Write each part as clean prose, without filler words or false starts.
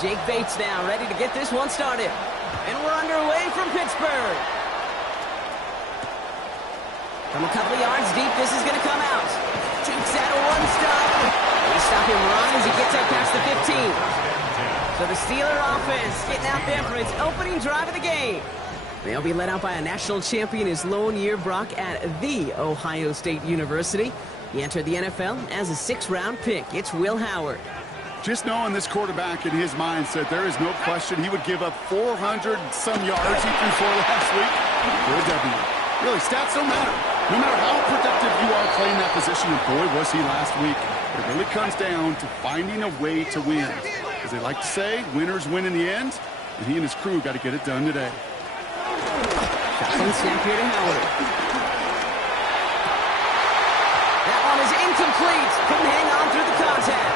Jake Bates now ready to get this one started. And we're underway from Pittsburgh. From a couple of yards deep, this is going to come out. Takes out a one stop. They stop him right as he gets up past the 15. So the Steeler offense getting out there for its opening drive of the game. They'll be led out by a national champion his lone year, Brock, at The Ohio State University. He entered the NFL as a 6th-round pick. It's Will Howard. Just knowing this quarterback in his mindset, there is no question he would give up 400-some yards he threw for last week for a W. Really, stats don't matter. No matter how productive you are playing that position, and boy, was he last week. It really comes down to finding a way to win. As they like to say, winners win in the end, and he and his crew got to get it done today. Shotgun snap here to Howard. That one is incomplete. Couldn't hang on through the contact.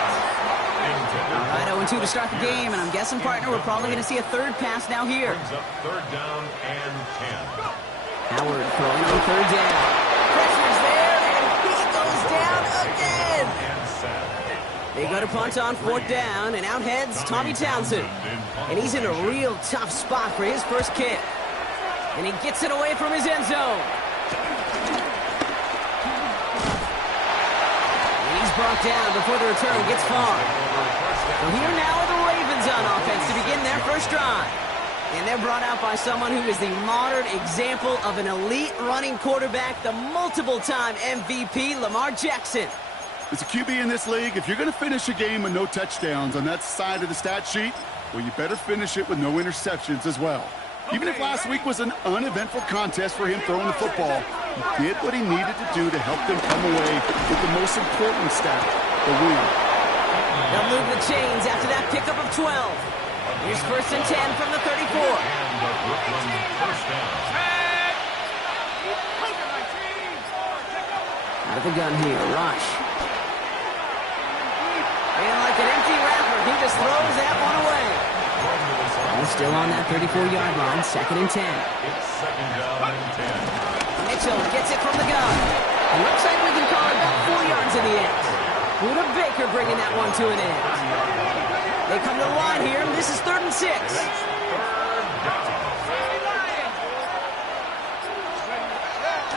All right, 0-2 to start the game, and I'm guessing, partner, we're probably going to see a third pass now here. Third down and 10. Howard throwing on third down. Pressure's there, and he goes down again. They go to punt on 4th down, and out heads Tommy Townsend. And he's in a real tough spot for his first kick. And he gets it away from his end zone. And he's brought down before the return gets far. So here now are the Ravens on offense to begin their first drive. And they're brought out by someone who is the modern example of an elite running quarterback, the multiple-time MVP, Lamar Jackson. As a QB in this league, if you're going to finish a game with no touchdowns on that side of the stat sheet, well, you better finish it with no interceptions as well. Even if last week was an uneventful contest for him throwing the football, he did what he needed to do to help them come away with the most important stat, the win. They'll move the chains after that pickup of 12. Here's 1st and 10 from the 34. Out of the gun here, Rush. And like an empty wrapper, he just throws that one away. He's still on that 34-yard line, 2nd and 10. It's 2nd down and 10. Mitchell gets it from the gun. It looks like we can call it about 4 yards in the end. Buda Baker bringing that one to an end. They come to the line here, and this is 3rd and 6.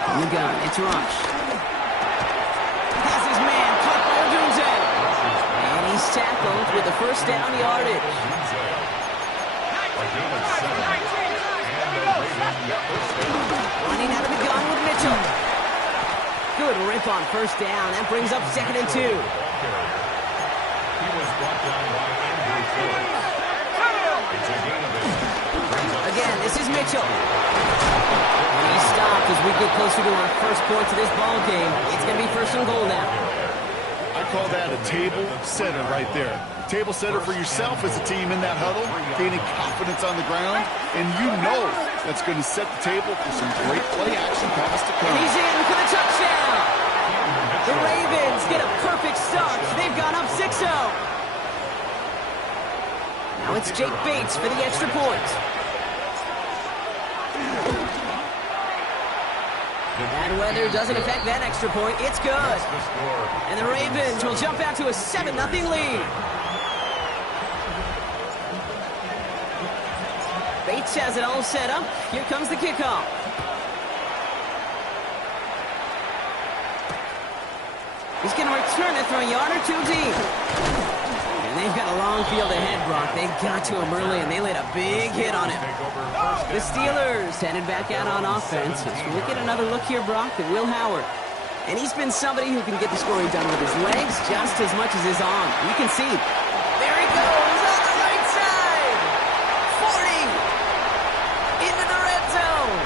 From the gun, it's Rush. Has his man, caught by Odunze. And he's tackled with the 1st down yardage. Running out of the gun with Mitchell. Good rip on 1st down. That brings up 2nd and 2. He was brought down by Andrew Phillips. It's a gain of 8. Again, this is Mitchell. And he's stopped as we get closer to our first points of this ball game. It's going to be 1st and goal now. I call that a table setter right there. Table setter for yourself as a team in that huddle, gaining confidence on the ground, and you know that's going to set the table for some great play action pass to come. He's in for the touchdown. The Ravens get a perfect start. They've gone up 6-0. Now it's Jake Bates for the extra point. Bad weather doesn't affect that extra point. It's good. And the Ravens will jump out to a 7-0 lead. Bates has it all set up. Here comes the kickoff. He's going to return it for a yard or 2 deep. And they've got a long field ahead, Brock. They got to him early, and they laid a big hit on him. The Steelers headed back out on offense. As we get another look here, Brock, at Will Howard. And he's been somebody who can get the scoring done with his legs just as much as his arm. You can see. There he goes on the right side. 40. Into the red zone.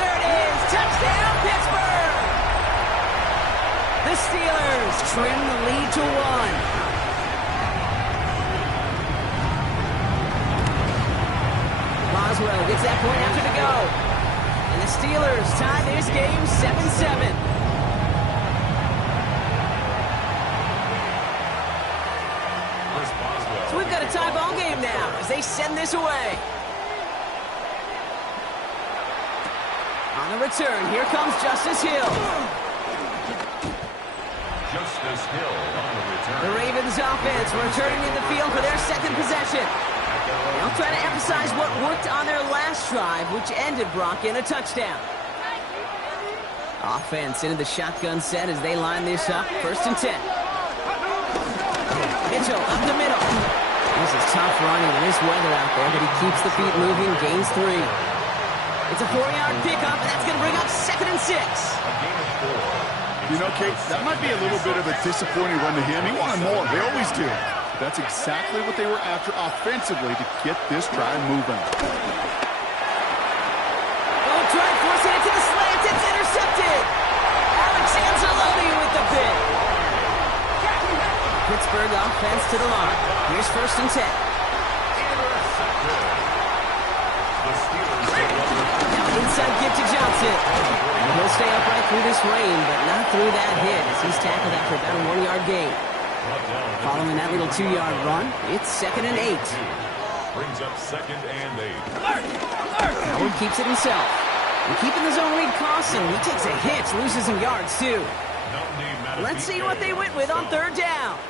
There it is. Touchdown, Pittsburgh. The Steelers trim the lead to 1. Boswell gets that point after the go. And the Steelers tie this game 7-7. So we've got a tie ball game now as they send this away. On the return, here comes Justice Hill. Justice Hill on the return. The Ravens offense returning to the field for their second possession. They'll try to emphasize what worked on their last drive, which ended, Brock, in a touchdown. Offense into the shotgun set as they line this up. 1st and 10. Mitchell up the middle. This is tough running in this weather out there, but he keeps the feet moving, gains 3. It's a 4-yard pickup, and that's going to bring up 2nd and 6. A gain of 4. You know, Kate, that might be a little bit of a disappointing run to him. He wanted more. They always do. But that's exactly what they were after offensively to get this drive moving. Oh, drive forcing it to the slant. It's intercepted. Alex Anzalone with the pick. Pittsburgh offense to the line. Here's 1st and 10. Now inside give to Johnson. And he'll stay upright through this rain, but not through that hit as he's tackled after about a 1-yard gain. Following that little 2-yard run, it's 2nd and 8. Brings up 2nd and 8. Howard keeps it himself. And keeping the zone read costs him. He takes a hit, loses some yards too. Let's see what they went with on 3rd down.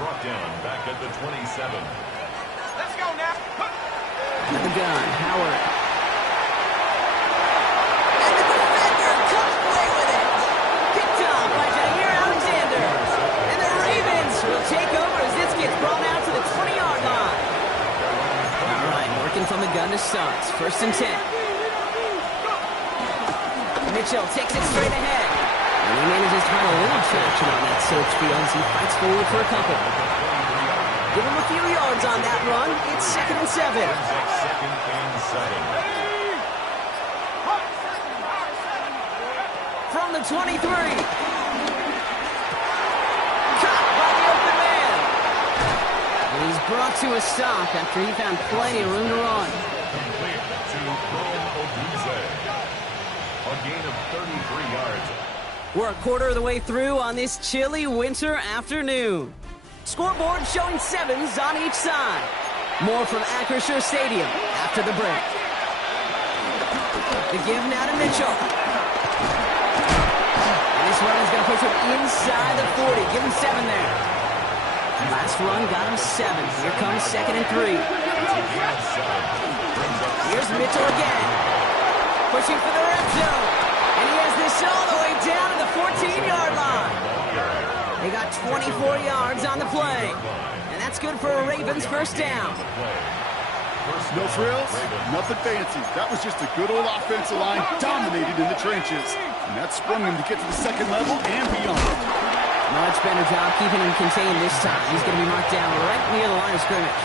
Brought down back at the 27. Let's go now. At the gun, Howard. And the defender comes away with it. Picked off by Jair Alexander. And the Ravens will take over as this gets brought out to the 20-yard line. All right, working from the gun to start. 1st and 10. Mitchell takes it straight ahead. And he manages to find a little traction on that search field as he fights forward for a couple. Give him a few yards on that run. It's 2nd and 7. 2nd and 7. From the 23. Caught by the open man. And he's brought to a stop after he found plenty of room to run. Complete to Rome Odunze. A gain of 33 yards. We're a quarter of the way through on this chilly winter afternoon. Scoreboard showing 7s on each side. More from Acrisure Stadium after the break. The give now to Mitchell. And this run is going to push him inside the 40. Give him 7 there. Last run got him 7. Here comes 2nd and 3. Here's Mitchell again. Pushing for the red zone. And he has this all the way down to the 14-yard line. They got 24 yards on the play. And that's good for a Ravens 1st down. No frills, nothing fancy. That was just a good old offensive line dominated in the trenches. And that sprung him to get to the 2nd level and beyond. Much better job keeping him contained this time. He's going to be marked down right near the line of scrimmage.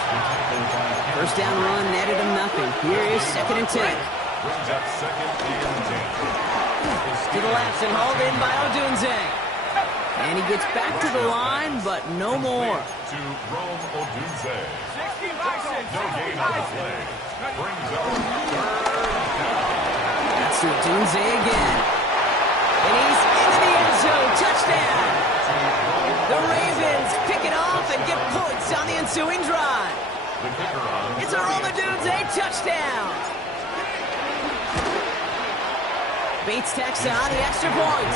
1st down run netted him nothing. Here is 2nd and 10. Brings up 2nd and 10. To the left and hauled in by Odunze. And he gets back to the line, but no more. To Rome Odunze. No gain on the play. Brings up 3rd down. That's to Odunze again. And he's into the end zone. Touchdown. The Ravens pick it off and get points on the ensuing drive. The kicker on. It's a Rome Odunze touchdown. Bates tacks on the extra point.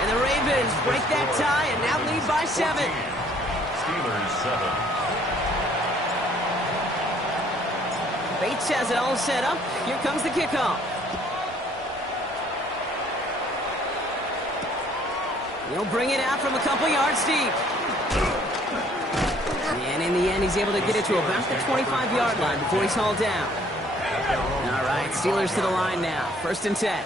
And the Ravens break that tie and now lead by 7. Steelers 7. Bates has it all set up. Here comes the kickoff. He'll bring it out from a couple yards deep. And in the end, he's able to get it to about the 25-yard line before he's hauled down. All right, Steelers to the line now. 1st and 10.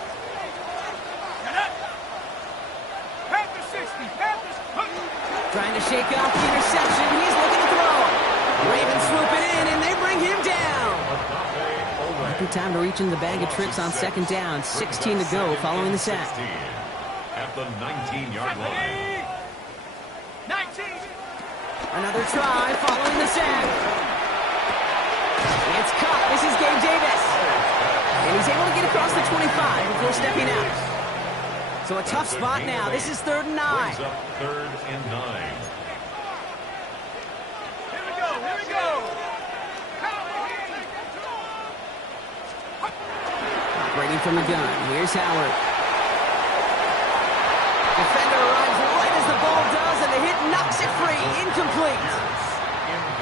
Trying to shake off the interception. He's looking to throw. Ravens swooping in, and they bring him down. Good time to reach into the bag of tricks on 2nd down. 16 to go following the sack. At the 19-yard line. 19. Another try following the sack. It's caught. This is Gabe Davis. And he's able to get across the 25 before stepping out. So a tough spot now. This is 3rd and 9. Brings up 3rd and 9. Here we go. Here we go. Operating from the gun. Here's Howard. Defender arrives right as the ball does, and the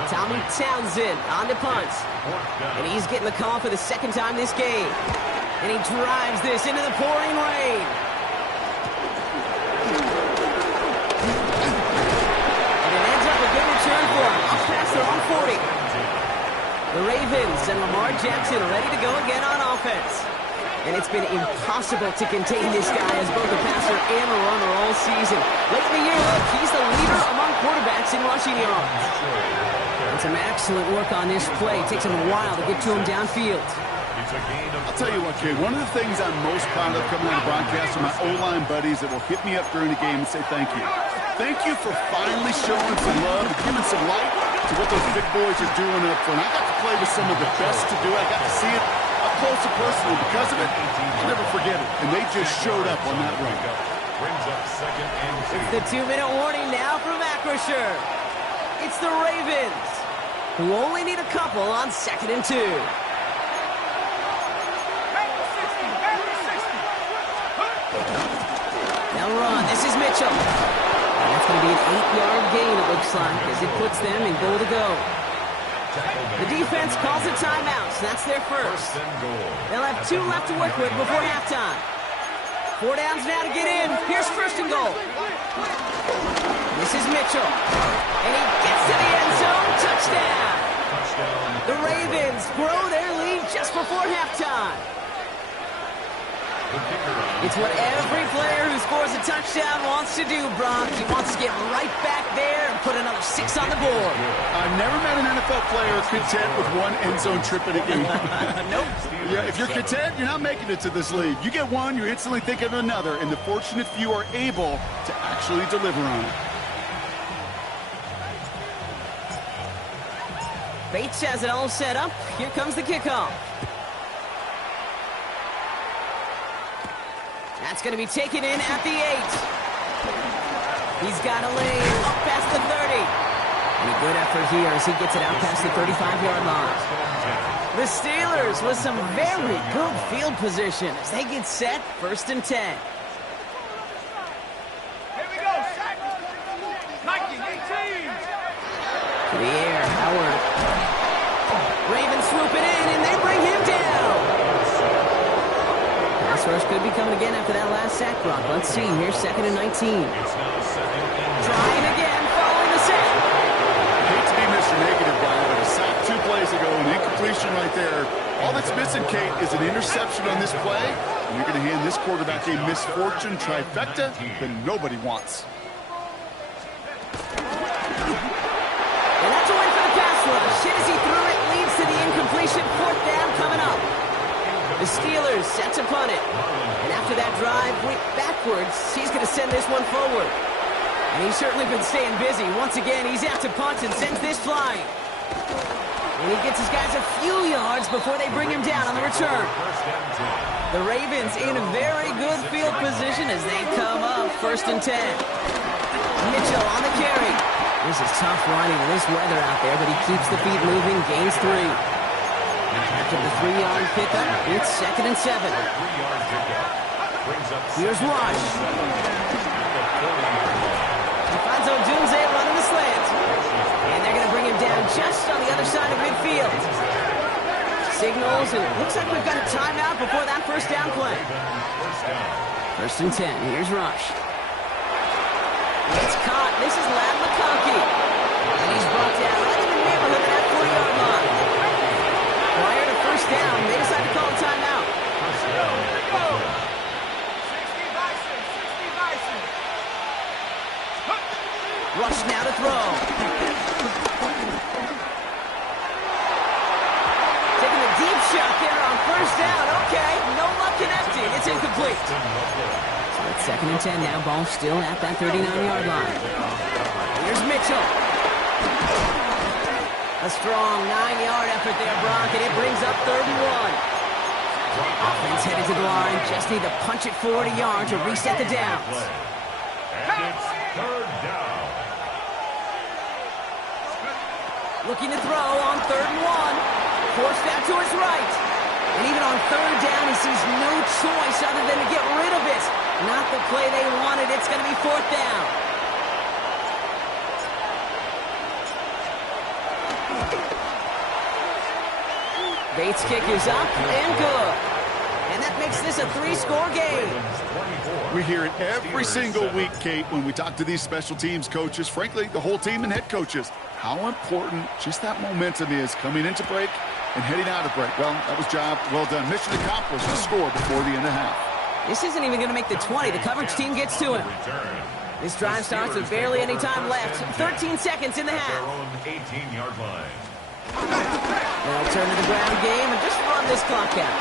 Tommy Townsend on the punt. And he's getting the call for the second time this game. And he drives this into the pouring rain. And it ends up a good return for him. Up past their own 40. The Ravens and Lamar Jackson ready to go again on offense. And it's been impossible to contain this guy as both a passer and a runner all season. Late in the year, look, he's the leader among quarterbacks in rushing yards. And some excellent work on this play. It takes him a while to get to him downfield. I'll tell you what, kid, one of the things I'm most proud of coming on the broadcast are my O-line buddies that will hit me up during the game and say thank you. Thank you for finally showing some love and giving some light to what those big boys are doing up front. I got to play with some of the best to do it. I got to see it up close and personal. Because of it, I'll never forget it. And they just showed up on that run. It's the 2-minute warning now from Acrisure. It's the Ravens, who only need a couple on 2nd and 2. Now run. This is Mitchell. And that's going to be an 8-yard gain, it looks like, as it puts them in goal to go. The defense calls a timeout, so that's their first. They'll have 2 left to work with before halftime. 4 downs now to get in. Here's 1st and goal. This is Mitchell. And he gets to the end zone. Touchdown. The Ravens grow their lead just before halftime. It's what every player who scores a touchdown wants to do, Brock. He wants to get right back there and put another 6 on the board. I've never met an NFL player content with one end zone trip in a game. Nope. Yeah, if you're content, you're not making it to this league. You get one, you're instantly thinking of another, and the fortunate few are able to actually deliver on it. Bates has it all set up. Here comes the kickoff. That's going to be taken in at the 8. He's got a lane up past the 30. And a good effort here as he gets it out past the 35-yard line. The Steelers with some very good field position as they get set 1st and 10. Here we go. Nike, 18. To the air, Howard. Ravens swoop it in, and they bring him down. Pass rush could be coming again after that last sack, Brock. Let's see. Here's 2nd and 19. Trying again, following the sack. I hate to be Mr. Negative guy, but a sack 2 plays ago, an incompletion right there. All that's missing, Kate, is an interception on this play. And you're going to hand this quarterback a misfortune trifecta that nobody wants. And that's a win for the pass rush. Hit as he threw it, leads to the incompletion. 4th down coming up. The Steelers set to punt it. And after that drive went backwards, he's going to send this one forward. And he's certainly been staying busy. Once again, he's out to punt and sends this flying. And he gets his guys a few yards before they bring him down on the return. The Ravens in a very good field position as they come up 1st and 10. Mitchell on the carry. This is tough running in this weather out there, but he keeps the feet moving, gains 3. After the 3-yard pickup, it's 2nd and 7. Here's Rush. He finds Odunze running the slant. And they're going to bring him down just on the other side of midfield. Signals, and it looks like we've got a timeout before that 1st down play. 1st and 10. Here's Rush. It's caught. This is Ladd McConkey. And he's brought down right in the neighborhood of that 40-yard line. Prior to 1st down, they decide to call a timeout. Rush now to throw. Taking a deep shot there on 1st down. Okay, no luck connecting. It's incomplete. So it's 2nd and 10 now. Ball still at that 39-yard line. Here's Mitchell. A strong 9-yard effort there, Brock, and it brings up 3rd and 1. Offense headed to the line. Just need to punch it forward a yard to reset the downs. And it's 3rd down. Looking to throw on 3rd and 1. Forced that to his right. And even on 3rd down, he sees no choice other than to get rid of it. Not the play they wanted. It's going to be 4th down. Bates' kick is up and good. And that makes this a 3-score game. We hear it every single week, Kate, when we talk to these special teams coaches, frankly, the whole team and head coaches, how important just that momentum is coming into break and heading out of break. Well, that was job well done. Mission accomplished to score before the end of half. This isn't even going to make the 20. The coverage team gets to him. This drive starts with barely any time left. 13 seconds in the half. 18-yard line. They'll turn to the ground game and just run this clock out.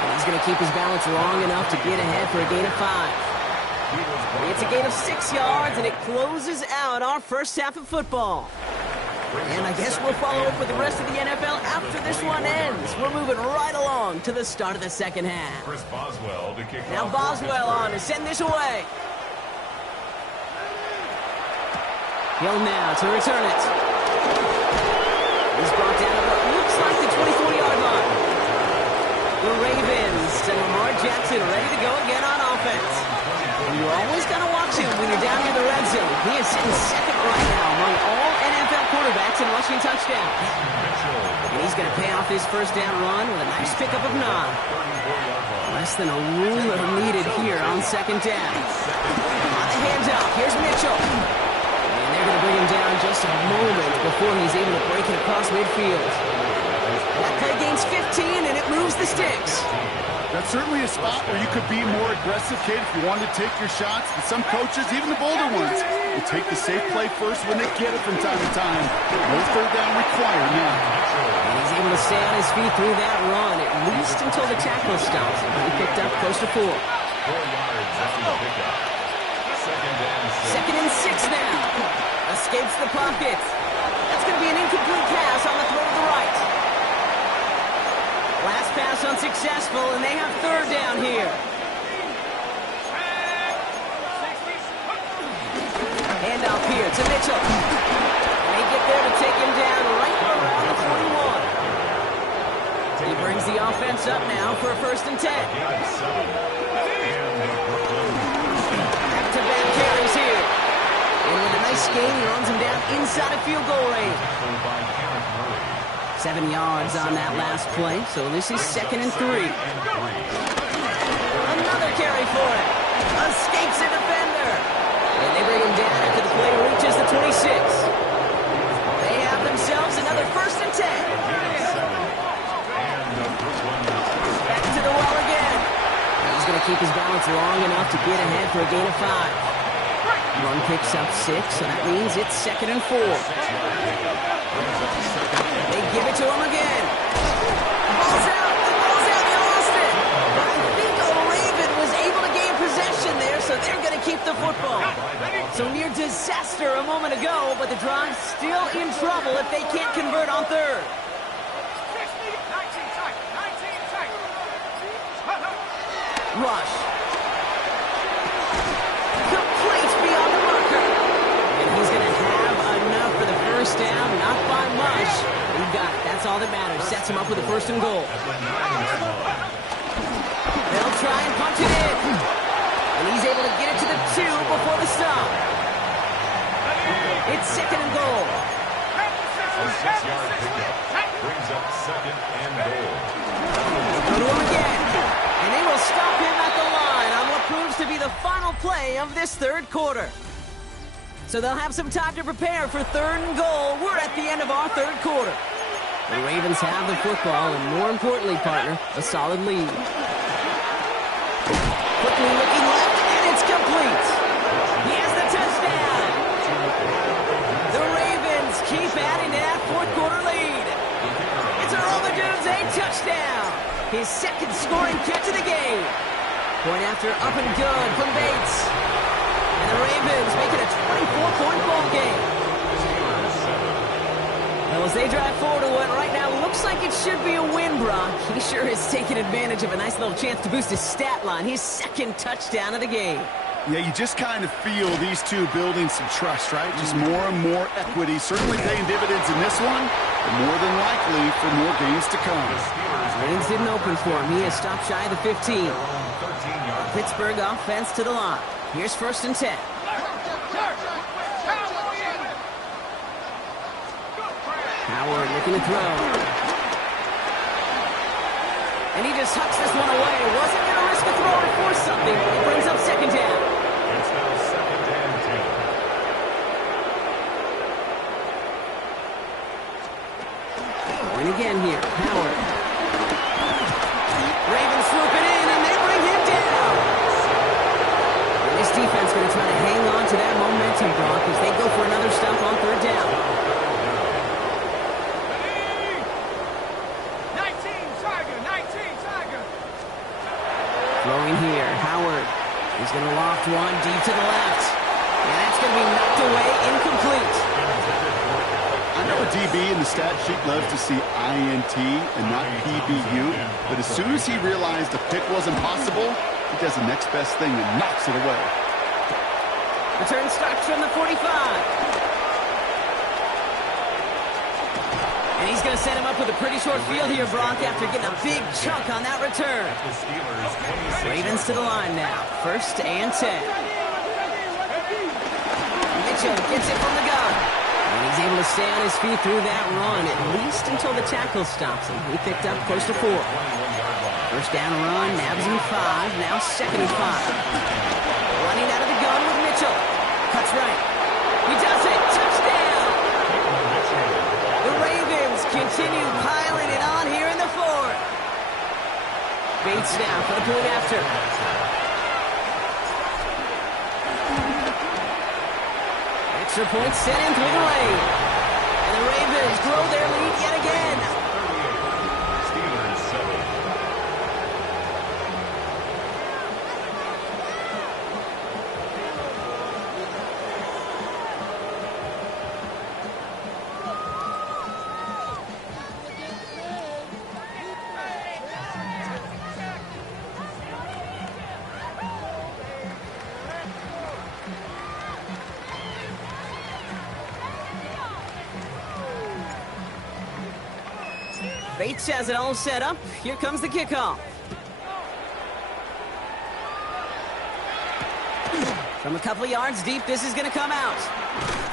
And he's going to keep his balance long enough to get ahead for a gain of 5. It's a gain of 6 yards, and it closes out our first half of football. And I guess we'll follow up with the rest of the NFL after this one ends. We're moving right along to the start of the second half. Chris Boswell to kick Now off. Boswell on to send this away. Hill now to return it. He's brought down at what looks like the 24-yard line. The Ravens and Lamar Jackson ready to go again on offense. And you're always going to watch him when you're down near the red zone. He is sitting second right now among all NFL quarterbacks in rushing touchdowns. And he's going to pay off his first down run with a nice pickup of 9. Less than a ruler needed here on second down. On the handoff, here's Mitchell. And they're going to bring him down just a moment before he's able to break it across midfield. That play gains 15, and it moves the sticks. That's certainly a spot where you could be more aggressive, Kate, if you wanted to take your shots. But some coaches, even the bolder ones, will take the safe play first when they get it from time to time. No third down required now. And he's able to stay on his feet through that run, at least until the tackle stops him. He picked up close to 4. 4 yards after the pickup. Second and 6 now. Escapes the pocket. That's going to be an incomplete pass on the throw to the right. Last pass unsuccessful, and they have third down here. Handoff here to Mitchell. They get there to take him down right around the 41. He brings the offense up now for a 1st and 10. Back-to-back carries here. And with a nice gain, he runs him down inside of field goal range. 7 yards on that last play, so this is 2nd and 3. Another carry for it. Escapes a defender. And they bring him down after the play reaches the 26. They have themselves another 1st and 10. Back to the well again. He's going to keep his balance long enough to get ahead for a gain of 5. Run picks up 6, so that means it's 2nd and 4. They give it to him again. Ball's out. The ball's out. They lost it. But I think a Raven was able to gain possession there, so they're going to keep the football. So near disaster a moment ago, but the drive's still in trouble if they can't convert on third. 19 seconds. Rush. Complete beyond the marker. And he's going to have enough for the first down, not by much. He got it. That's all that matters. Sets him up with a 1st and goal. They'll try and punch it in. And he's able to get it to the 2 before the stop. It's 2nd and goal. 6-yard pickup brings up 2nd and goal. Go to him again. And they will stop him at the line on what proves to be the final play of this third quarter. So they'll have some time to prepare for 3rd and goal. We're at the end of our third quarter. The Ravens have the football, and more importantly, partner, a solid lead. Quickly looking left, and it's complete. He has the touchdown. The Ravens keep adding to that fourth quarter lead. It's a Robidoux touchdown. His 2nd scoring catch of the game. Point after up and good from Bates. And the Ravens make it a 24-point ball game. Well, as they drive forward to what right now looks like it should be a win, Brock, he sure is taking advantage of a nice little chance to boost his stat line. His 2nd touchdown of the game. Yeah, you just kind of feel these two building some trust, right? Just more and more equity. Certainly paying dividends in this one, but more than likely for more games to come. Reigns didn't open for him. He has stopped shy of the 15. Pittsburgh offense to the line. Here's 1st and 10. Howard looking to throw. And he just hucks this one away. Wasn't going to risk a throw or force something. It brings up second down. It's now second and 10. Going again here. Howard. Ravens swoop it in, and they bring him down. And this defense going to try to hang on to that momentum, Brock, as they go for another stop on third down. 19, Tiger. Throwing here. Howard. He's going to loft one deep to the left. And that's going to be knocked away, incomplete. I know a DB in the stat sheet loves to see INT and not PBU, but as soon as he realized a pick wasn't possible, he does the next best thing and knocks it away. Return starts from the 45. And he's going to set him up with a pretty short field here, Brock, after getting a big chunk on that return. The Steelers 26. Ravens to the line now. First and 10. Mitchell gets it from the gun. And he's able to stay on his feet through that run, at least until the tackle stops him. He picked up close to 4. First down run, nabs him 5. Now second and 5. Running out of the gun with Mitchell. Cuts right. He does it. Touchdown! The Ravens continue piling it on here in the 4th. Bates down for the point after. Extra point set in through the lane. And the Ravens grow their lead yet again. 38. Steelers 7. Bates has it all set up. Here comes the kickoff. From a couple of yards deep, this is going to come out.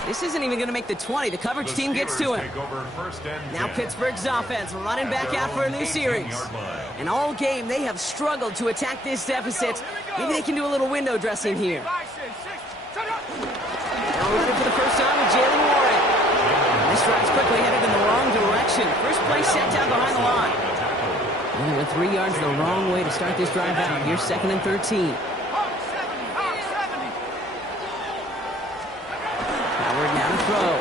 This isn't even going to make the 20. The coverage team gets to him. Now Pittsburgh's offense running back out for a new series. And all game, they have struggled to attack this deficit. Maybe they can do a little window dressing here. Now running for the first time with Jaylen Warren. This drive's quickly headed in the wrong direction. First play set down behind the line. Only went 3 yards the wrong way to start this drive out. Here's second and 13. Howard now to throw.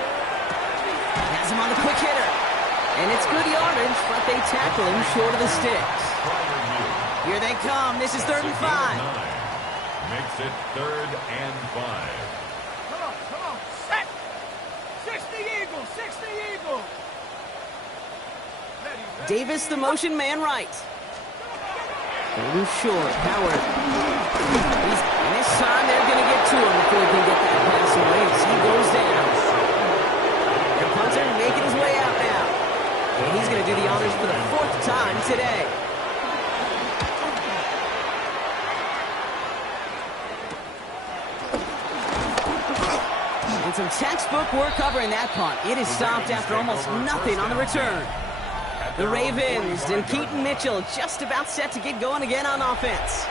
Has him on the quick hitter. And it's good yardage, but they tackle him short of the sticks. Here they come. This is third and 5. Makes it third and 5. Come on, set! 60 Eagle! Davis, the motion man right. Holding short. Howard. And this time they're going to get to him before he can get that pass away as he goes down. Their punter making his way out now. And he's going to do the honors for the 4th time today. And some textbook work covering that punt. It is stopped after almost nothing on the return. The Ravens and Keaton Mitchell just about set to get going again on offense.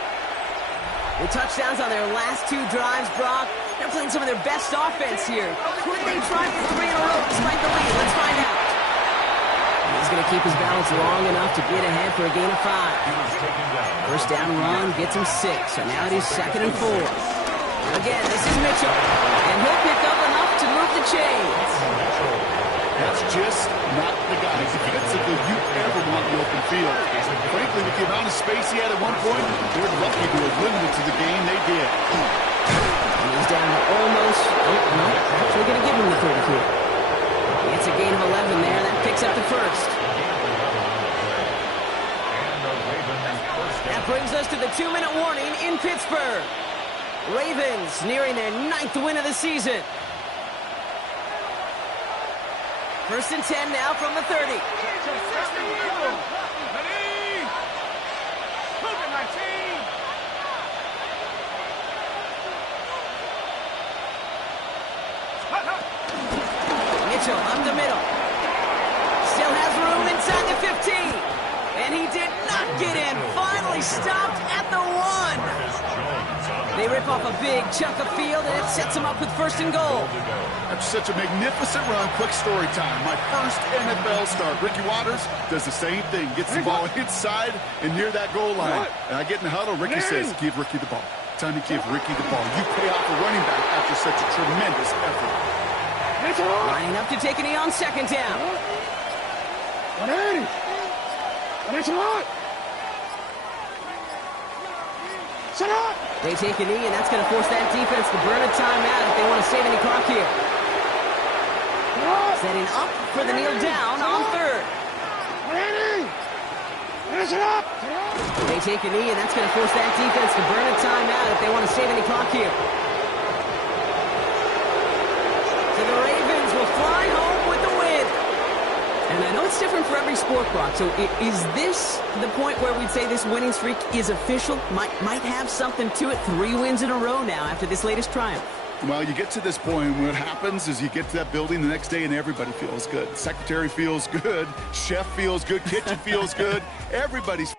The touchdowns on their last 2 drives, Brock. They're playing some of their best offense here. Could they try for 3 in a row despite the lead? Let's find out. He's going to keep his balance long enough to get ahead for a gain of 5. First down run gets him 6. So now it is second and 4. Again, this is Mitchell. And he'll pick up enough to move the chains. That's just not the guy defensively you ever want in the open field. Frankly, with the amount of space he had at one point, they're lucky to have limited to the game they did. And he's down to almost, no, actually going to give him the 30 here. It's a gain of 11 there. That picks up the first. That brings us to the 2-minute warning in Pittsburgh. Ravens nearing their 9th win of the season. First and 10 now from the 30. Mitchell up the middle. Still has room inside the 15. And he did not get in. Finally stopped at the 1. They rip off a big chunk of field, and it sets them up with 1st and goal. After such a magnificent run, quick story time. My first NFL start. Ricky Watters does the same thing. Gets the ball inside and near that goal line. And I get in the huddle. Ricky says, give Ricky the ball. Time to give Ricky the ball. You pay off a running back after such a tremendous effort. Lining up to take a knee on 2nd down. They take a knee, and that's going to force that defense to burn a timeout if they want to save any clock here. Setting up for the kneel down on 3rd. They take a knee, and that's going to force that defense to burn a timeout if they want to save any clock here. So the Ravens will fly home with the win. And I know it's different for every sport, Brock. So is this the point where we'd say this winning streak is official? Might have something to it. 3 wins in a row now after this latest triumph. Well, you get to this point, and what happens is you get to that building the next day, and everybody feels good. Secretary feels good. Chef feels good. Kitchen feels good. Everybody's